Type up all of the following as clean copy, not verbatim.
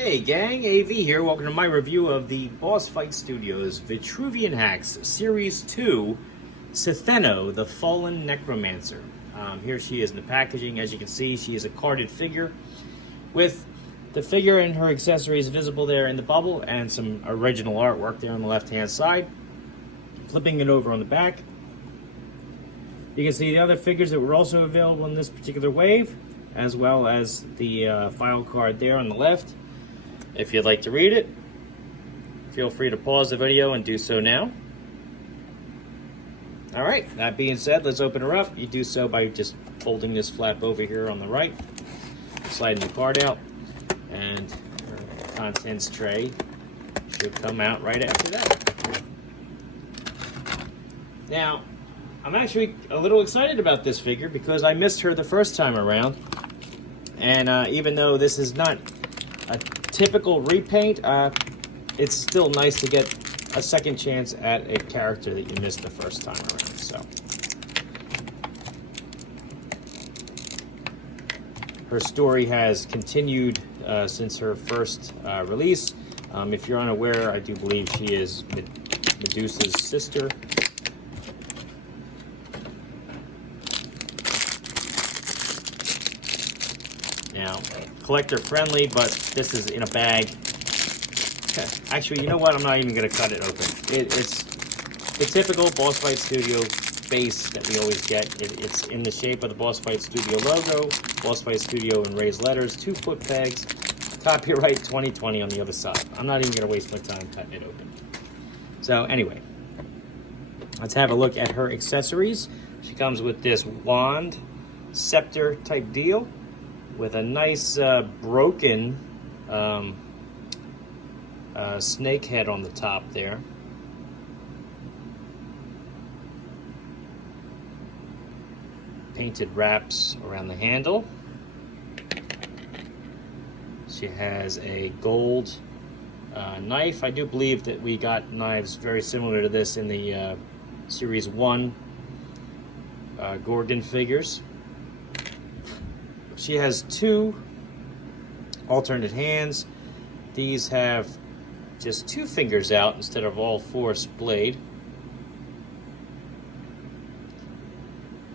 Hey gang, AV here. Welcome to my review of the Boss Fight Studios Vitruvian Hacks Series 2 Stheno, the Fallen Necromancer. Here she is in the packaging. As you can see, she is a carded figure with the figure and her accessories visible there in the bubble and some original artwork there on the left hand side. Flipping it over on the back, you can see the other figures that were also available in this particular wave, as well as the file card there on the left. If you'd like to read it, feel free to pause the video and do so now. All right, that being said, let's open her up. You do so by just folding this flap over here on the right, sliding the card out, and her contents tray should come out right after that. Now, I'm actually a little excited about this figure because I missed her the first time around. And even though this is not a typical repaint, it's still nice to get a second chance at a character that you missed the first time around. So, her story has continued since her first release. If you're unaware, I do believe she is Medusa's sister. Now, collector friendly, but this is in a bag. Actually, you know what? I'm not even going to cut it open. It's the typical Boss Fight Studio base that we always get. It's in the shape of the Boss Fight Studio logo, Boss Fight Studio in raised letters, 2-foot pegs, copyright 2020 on the other side. I'm not even going to waste my time cutting it open. So anyway, let's have a look at her accessories. She comes with this wand, scepter type deal, with a nice broken snake head on the top there. Painted wraps around the handle. She has a gold knife. I do believe that we got knives very similar to this in the Series 1 Gorgon figures. She has 2 alternate hands. These have just 2 fingers out instead of all 4 splayed.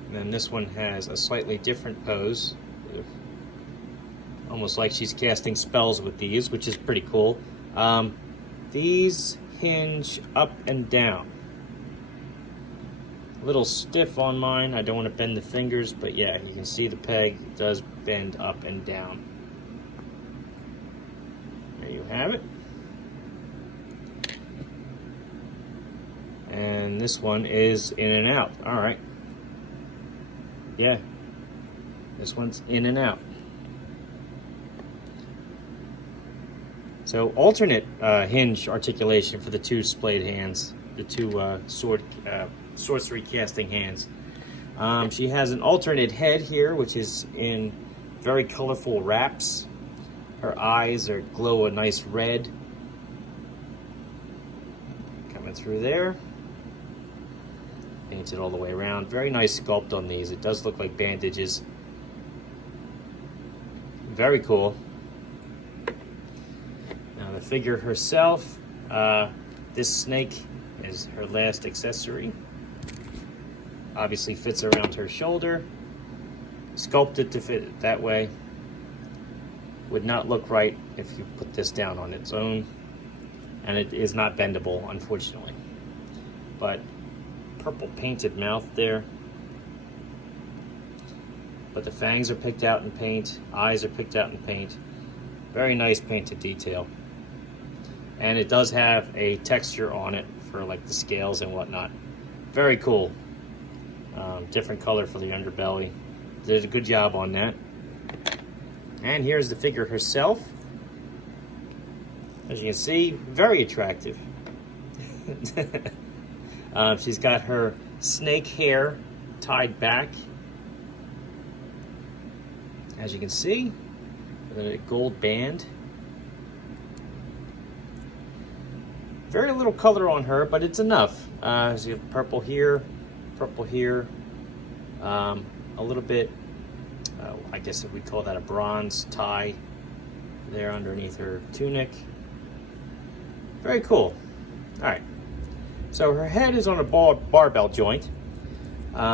And then this one has a slightly different pose, almost like she's casting spells with these, which is pretty cool. These hinge up and down. A little stiff on mine. I don't want to bend the fingers, but yeah, you can see the peg does bend up and down. There you have it. And this one is in and out. All right. Yeah, this one's in and out. So alternate hinge articulation for the 2 splayed hands, the 2 sorcery casting hands. She has an alternate head here, which is in very colorful wraps. Her eyes glow a nice red. Coming through there. Painted all the way around. Very nice sculpt on these. It does look like bandages. Very cool. Now the figure herself, this snake is her last accessory. Obviously fits around her shoulder. Sculpted to fit that way. Would not look right if you put this down on its own. And it is not bendable, unfortunately. But purple painted mouth there. But the fangs are picked out in paint. Eyes are picked out in paint. Very nice painted detail. And it does have a texture on it for like the scales and whatnot. Very cool. Different color for the underbelly. Did a good job on that. And here's the figure herself. As you can see, very attractive. She's got her snake hair tied back, as you can see, with a gold band. Very little color on her, but it's enough. So you have purple here, a little bit, I guess we call that a bronze tie there underneath her tunic. Very cool. All right. So her head is on a barbell joint.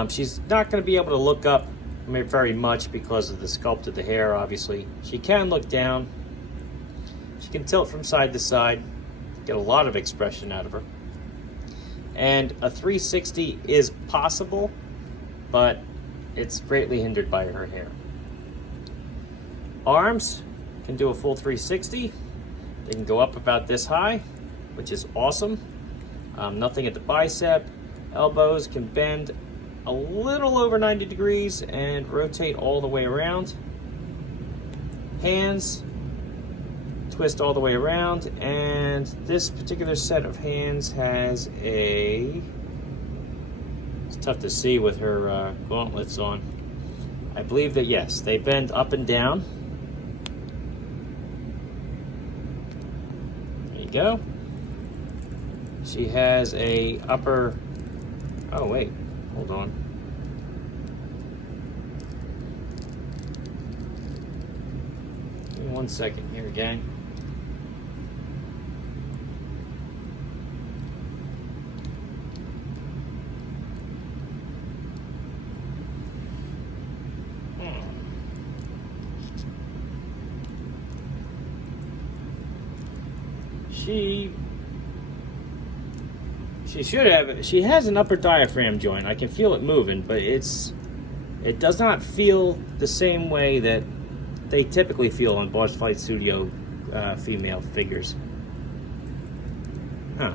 She's not going to be able to look up very much because of the sculpt of the hair, obviously. She can look down. She can tilt from side to side, get a lot of expression out of her. And a 360 is possible, but it's greatly hindered by her hair. Arms can do a full 360. They can go up about this high, which is awesome. Nothing at the bicep. Elbows can bend a little over 90 degrees and rotate all the way around. Hands twist all the way around, and this particular set of hands has a, it's tough to see with her gauntlets on. I believe that yes, they bend up and down. There you go. She has a upper, oh wait, hold on. Give me 1 second here, gang. She should have, she has an upper diaphragm joint. I can feel it moving, but it does not feel the same way that they typically feel on Boss Fight Studio female figures. Huh.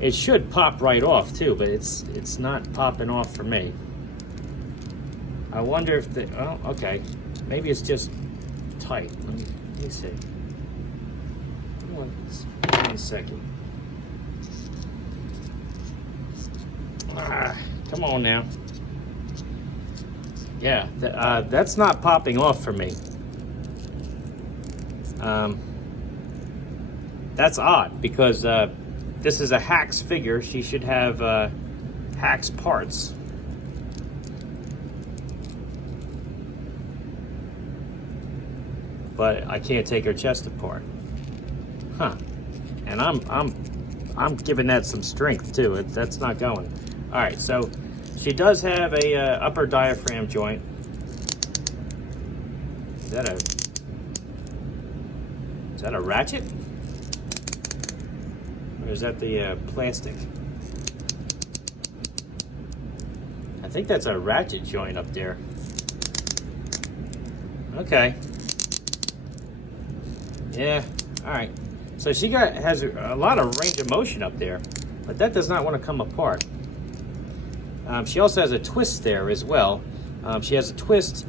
It should pop right off too, but it's not popping off for me. I wonder if the, oh, okay. Maybe it's just tight. Let me see. 1 second. Come on now. Yeah, that's not popping off for me. That's odd because this is a Hax figure. She should have Hax parts. But I can't take her chest apart. Huh. And I'm giving that some strength too. That's not going. All right, so she does have a upper diaphragm joint. Is that a ratchet? Or is that the plastic? I think that's a ratchet joint up there. Okay. Yeah, all right. So she has a lot of range of motion up there, but that does not want to come apart. She also has a twist there as well. She has a twist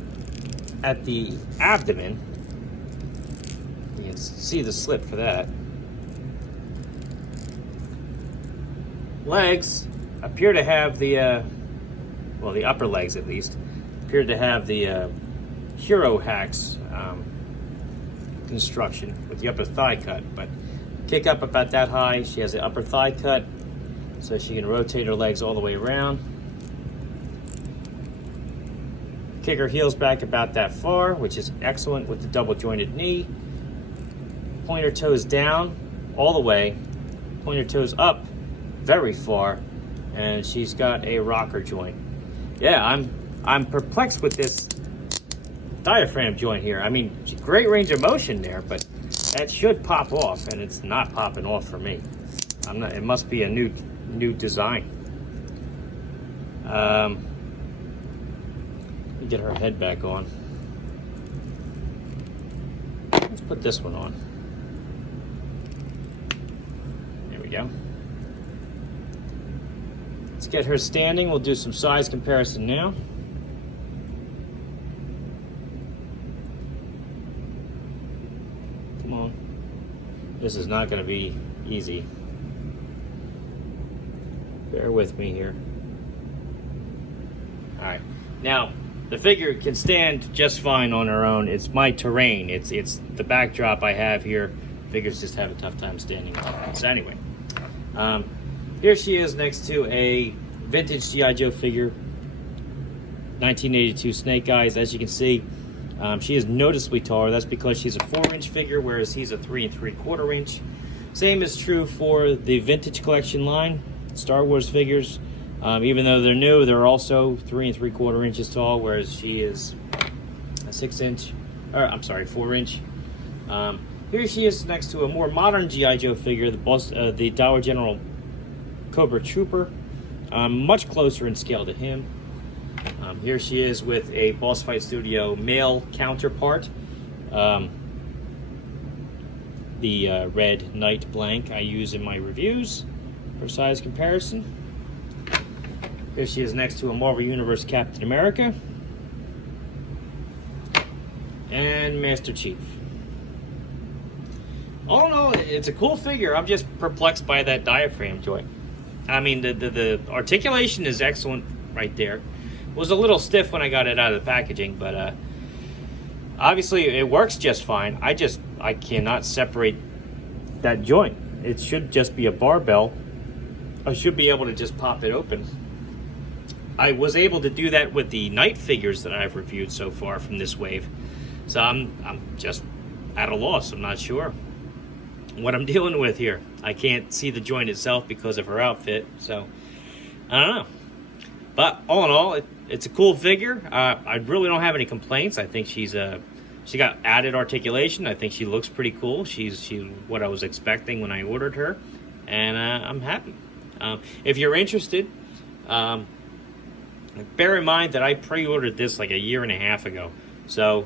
at the abdomen. You can see the slit for that. Legs appear to have the, well, the upper legs at least, appear to have the Hero Hax construction with the upper thigh cut, but kick up about that high. She has the upper thigh cut, so she can rotate her legs all the way around. Kick her heels back about that far, which is excellent with the double jointed knee. Point her toes down all the way. Point her toes up very far, and she's got a rocker joint. Yeah, I'm perplexed with this diaphragm joint here. I mean, great range of motion there, but that should pop off, and it's not popping off for me. I'm not. It must be a new design. Let me get her head back on. Let's put this one on. There we go. Let's get her standing. We'll do some size comparison now. Come on. This is not going to be easy. Bear with me here. All right. Now, the figure can stand just fine on her own. It's my terrain. It's the backdrop I have here. Figures just have a tough time standing on it. So anyway, here she is next to a vintage G.I. Joe figure, 1982 Snake Eyes. As you can see, She is noticeably taller. That's because she's a 4-inch figure, whereas he's a 3 3/4 inch. Same is true for the Vintage Collection line, Star Wars figures. Even though they're new, they're also 3 3/4 inches tall, whereas she is a 6-inch, or I'm sorry, 4-inch. Here she is next to a more modern G.I. Joe figure, the Dollar General Cobra Trooper. Much closer in scale to him. Here she is with a Boss Fight Studio male counterpart. The red Knight blank I use in my reviews for size comparison. Here she is next to a Marvel Universe Captain America and Master Chief. All in all, it's a cool figure. I'm just perplexed by that diaphragm joint. I mean, the articulation is excellent right there. It was a little stiff when I got it out of the packaging, but obviously it works just fine. I cannot separate that joint. It should just be a barbell. I should be able to just pop it open. I was able to do that with the Knight figures that I've reviewed so far from this wave. So I'm just at a loss. I'm not sure what I'm dealing with here. I can't see the joint itself because of her outfit, so I don't know. But all in all, it's a cool figure. I really don't have any complaints. I think she got added articulation. I think she looks pretty cool. She's what I was expecting when I ordered her, and I'm happy. If you're interested, bear in mind that I pre-ordered this like a year and a half ago. So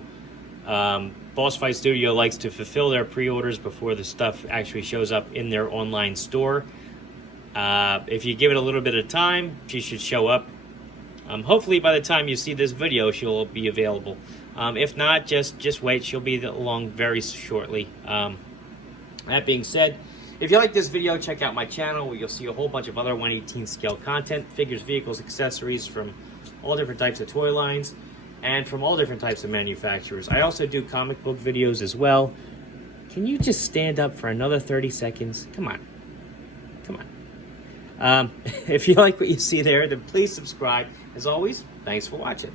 Boss Fight Studio likes to fulfill their pre-orders before the stuff actually shows up in their online store. If you give it a little bit of time, she should show up. Hopefully by the time you see this video, she'll be available. If not, just wait. She'll be along very shortly. That being said, if you like this video, check out my channel where you'll see a whole bunch of other 1/18 scale content, figures, vehicles, accessories from all different types of toy lines and from all different types of manufacturers. I also do comic book videos as well. Can you just stand up for another 30 seconds? Come on. Come on. If you like what you see there, then please subscribe. As always, thanks for watching.